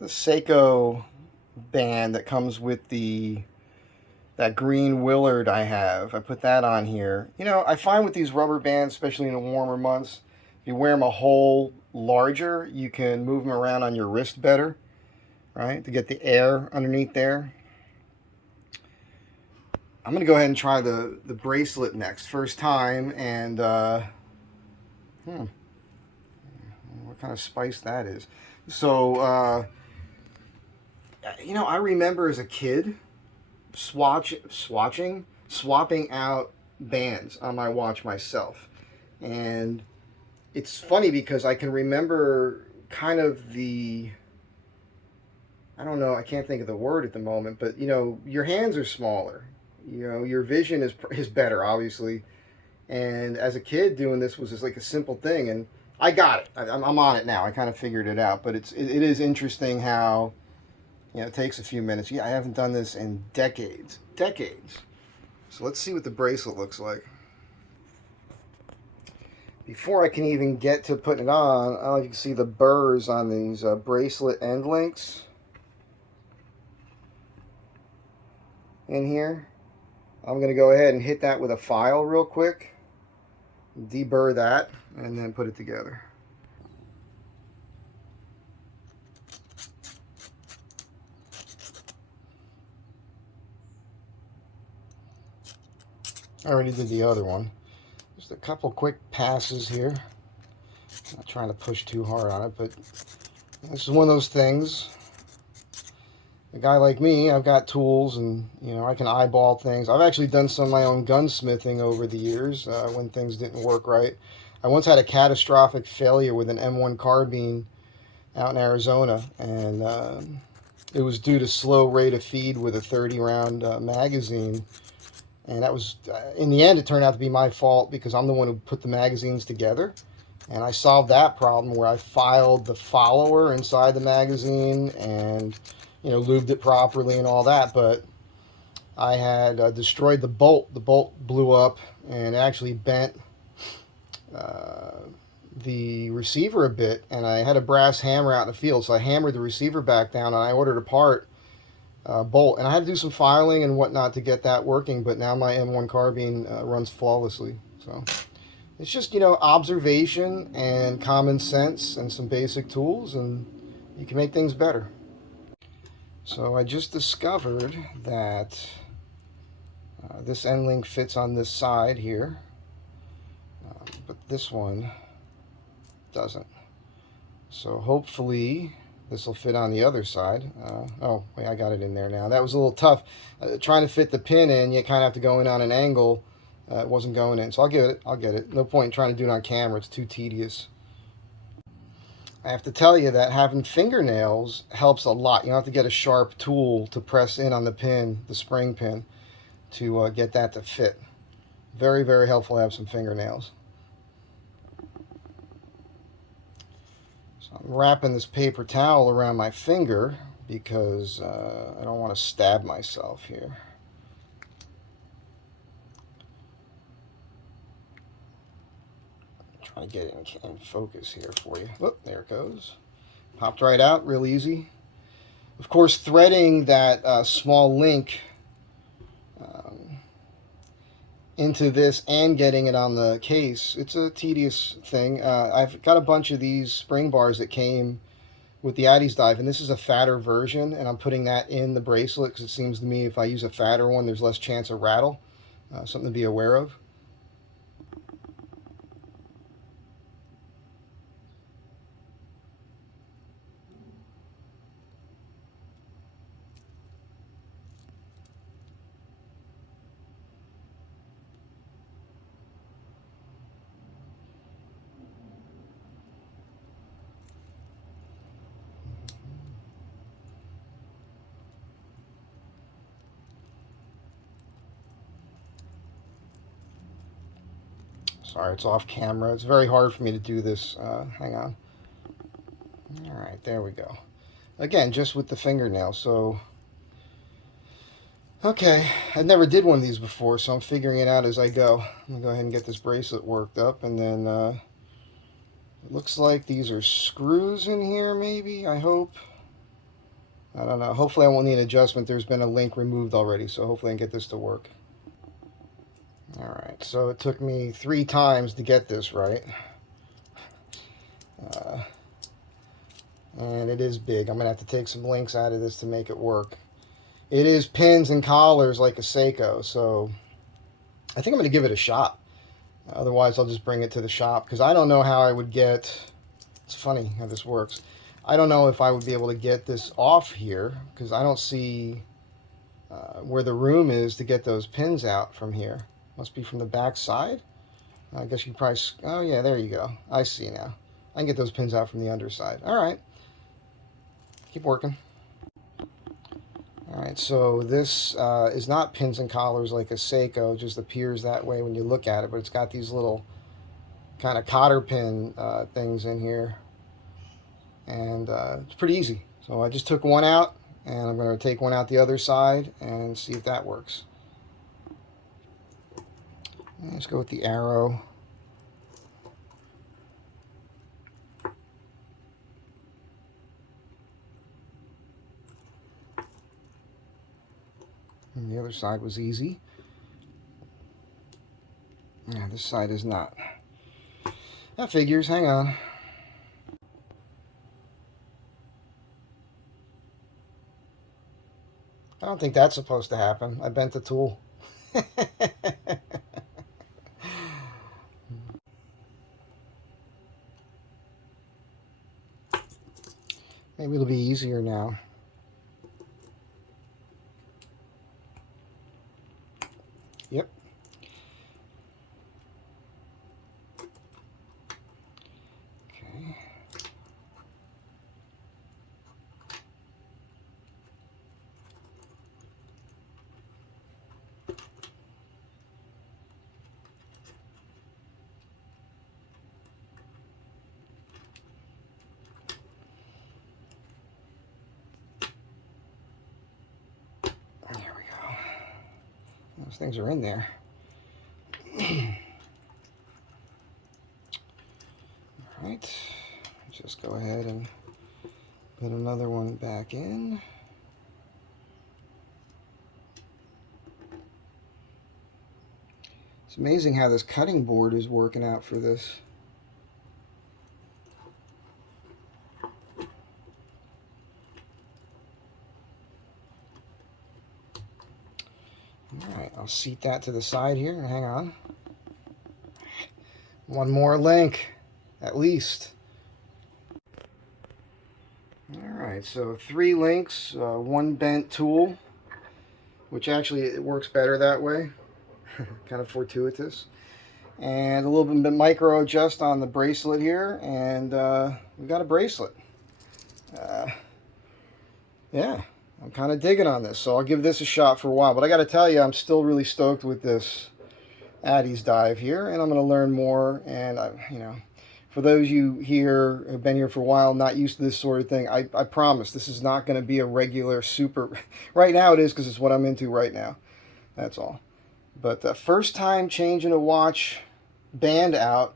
It's the Seiko band that comes with that green Willard I have. I put that on here. You know, I find with these rubber bands, especially in the warmer months, if you wear them a hole larger, you can move them around on your wrist better, right? To get the air underneath there. I'm gonna go ahead and try the bracelet next, first time, and hmm, what kind of spice that is. So, you know, I remember as a kid swapping out bands on my watch myself. And it's funny because I can remember kind of I don't know, I can't think of the word at the moment, but you know, your hands are smaller. You know, your vision is better, obviously. And as a kid, doing this was just like a simple thing, and I got it. I'm on it now. I kind of figured it out, but it is interesting how it takes a few minutes. Yeah, I haven't done this in decades. So let's see what the bracelet looks like. Before I can even get to putting it on, I don't know if you can see the burrs on these bracelet end links in here. I'm going to go ahead and hit that with a file real quick, deburr that, and then put it together. I already did the other one. Just a couple quick passes here. Not trying to push too hard on it, but this is one of those things. A guy like me, I've got tools, and I can eyeball things. I've actually done some of my own gunsmithing over the years when things didn't work right. I once had a catastrophic failure with an M1 carbine out in Arizona, and it was due to slow rate of feed with a 30-round magazine. And that was, in the end, it turned out to be my fault because I'm the one who put the magazines together. And I solved that problem where I filed the follower inside the magazine and, lubed it properly and all that. But I had destroyed the bolt. The bolt blew up and actually bent the receiver a bit. And I had a brass hammer out in the field. So I hammered the receiver back down and I ordered a part. Bolt, and I had to do some filing and whatnot to get that working, but now my M1 carbine runs flawlessly. So it's just observation and common sense and some basic tools, and you can make things better. So I just discovered that this end link fits on this side here, but this one doesn't. So hopefully this will fit on the other side. Oh, wait, I got it in there now. That was a little tough. Trying to fit the pin in, you kind of have to go in on an angle. It wasn't going in, so I'll get it. I'll get it. No point in trying to do it on camera. It's too tedious. I have to tell you that having fingernails helps a lot. You don't have to get a sharp tool to press in on the pin, the spring pin, to get that to fit. Very, very helpful to have some fingernails. I'm wrapping this paper towel around my finger because I don't want to stab myself here. Try to get it in focus here for you. Oh, there it goes. Popped right out, real easy. Of course, threading that small link into this and getting it on the case, it's a tedious thing. I've got a bunch of these spring bars that came with the Addies Dive, and this is a fatter version, and I'm putting that in the bracelet because it seems to me if I use a fatter one, there's less chance of rattle. Something to be aware of. Sorry, it's off camera. It's very hard for me to do this. Hang on. All right, there we go. Again, just with the fingernail. So, okay, I never did one of these before, so I'm figuring it out as I go. I'm gonna go ahead and get this bracelet worked up, and then it looks like these are screws in here, maybe. I hope. I don't know. Hopefully I won't need adjustment. There's been a link removed already, so hopefully I can get this to work. Alright, so it took me 3 times to get this right. And it is big. I'm going to have to take some links out of this to make it work. It is pins and collars like a Seiko, so I think I'm going to give it a shot. Otherwise, I'll just bring it to the shop, because I don't know how I would get... It's funny how this works. I don't know if I would be able to get this off here, because I don't see where the room is to get those pins out from here. Must be from the back side. I guess you can probably... Oh, yeah, there you go. I see now. I can get those pins out from the underside. All right. Keep working. All right, so this is not pins and collars like a Seiko. It just appears that way when you look at it, but it's got these little kind of cotter pin things in here. And it's pretty easy. So I just took one out, and I'm going to take one out the other side and see if that works. Let's go with the arrow. And the other side was easy. Yeah, this side is not. That figures. Hang on. I don't think that's supposed to happen. I bent the tool. Maybe it'll be easier now. Yep. Okay. There we go. Those things are in there. Alright, just go ahead and put another one back in. It's amazing how this cutting board is working out for this. Alright, I'll seat that to the side here. Hang on. One more link, at least. Alright, so 3 links, 1 bent tool, which actually it works better that way. Kind of fortuitous. And a little bit of micro adjust on the bracelet here, and we've got a bracelet. Yeah, I'm kind of digging on this, so I'll give this a shot for a while. But I got to tell you, I'm still really stoked with this Addy's dive here, and I'm going to learn more. And you know, for those you here who have been here for a while, not used to this sort of thing, I promise this is not going to be a regular super. Right now it is, because it's what I'm into right now. That's all. But the first time changing a watch band out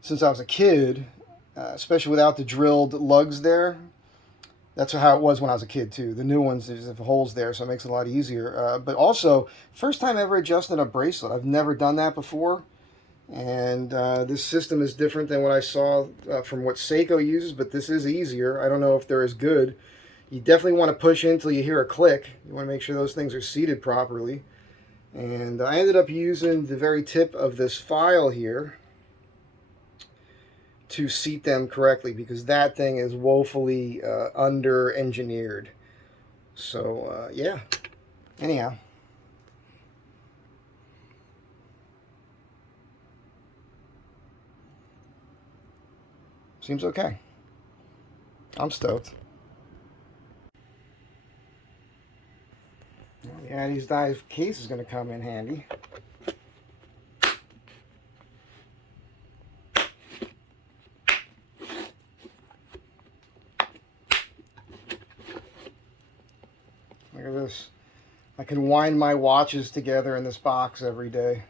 since I was a kid, especially without the drilled lugs there. That's how it was when I was a kid too. The new ones, there's holes there, so it makes it a lot easier. But also, first time ever adjusting a bracelet. I've never done that before. And this system is different than what I saw from what Seiko uses, but this is easier. I don't know if they're as good. You definitely want to push in until you hear a click. You want to make sure those things are seated properly. And I ended up using the very tip of this file here to seat them correctly, because that thing is woefully under-engineered. So, yeah. Anyhow. Seems okay. I'm stoked. The Addy's dive case is going to come in handy. Look at this. I can wind my watches together in this box every day.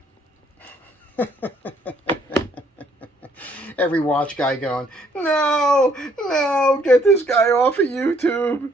Every watch guy going, no, no, get this guy off of YouTube.